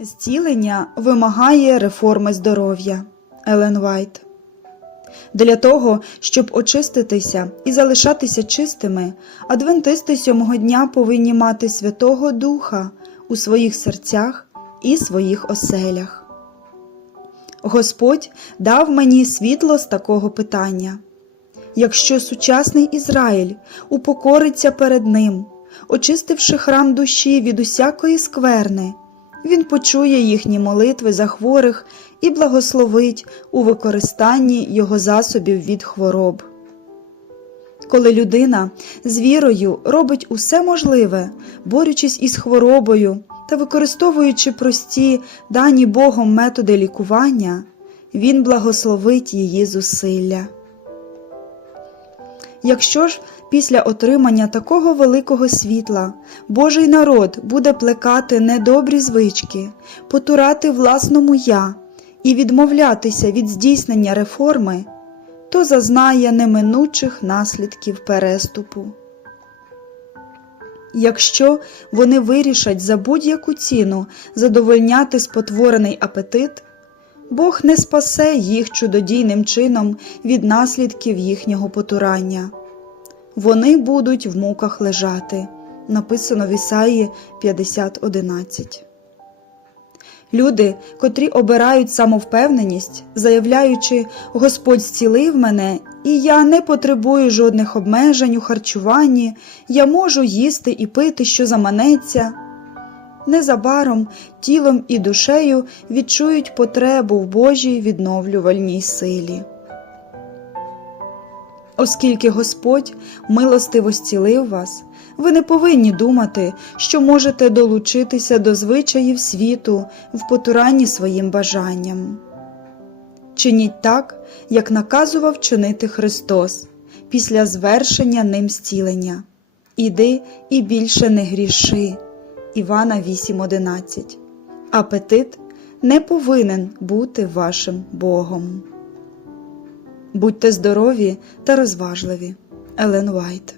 Зцілення вимагає реформи здоров'я. Елен Вайт. Для того, щоб очиститися і залишатися чистими, адвентисти сьомого дня повинні мати Святого Духа у своїх серцях і своїх оселях. Господь дав мені світло з такого питання. Якщо сучасний Ізраїль упокориться перед ним, очистивши храм душі від усякої скверни, він почує їхні молитви за хворих і благословить у використанні його засобів від хвороб. Коли людина з вірою робить усе можливе, борючись із хворобою та використовуючи прості дані Богом методи лікування, він благословить її зусилля. Якщо ж після отримання такого великого світла Божий народ буде плекати недобрі звички, потурати власному я і відмовлятися від здійснення реформи, то зазнає неминучих наслідків переступу. Якщо вони вирішать за будь-яку ціну задовольняти спотворений апетит, Бог не спасе їх чудодійним чином від наслідків їхнього потурання. Вони будуть в муках лежати. Написано в Ісаї 50.11. Люди, котрі обирають самовпевненість, заявляючи Господь зцілив мене, і я не потребую жодних обмежень у харчуванні, я можу їсти і пити, що заманеться. Незабаром тілом і душею відчують потребу в Божій відновлювальній силі. Оскільки Господь милостиво зцілив вас, ви не повинні думати, що можете долучитися до звичаїв світу в потуранні своїм бажанням. Чиніть так, як наказував чинити Христос після звершення ним зцілення. Іди і більше не гріши. Івана 8.11. Апетит не повинен бути вашим Богом. Будьте здорові та розважливі. Елен Вайт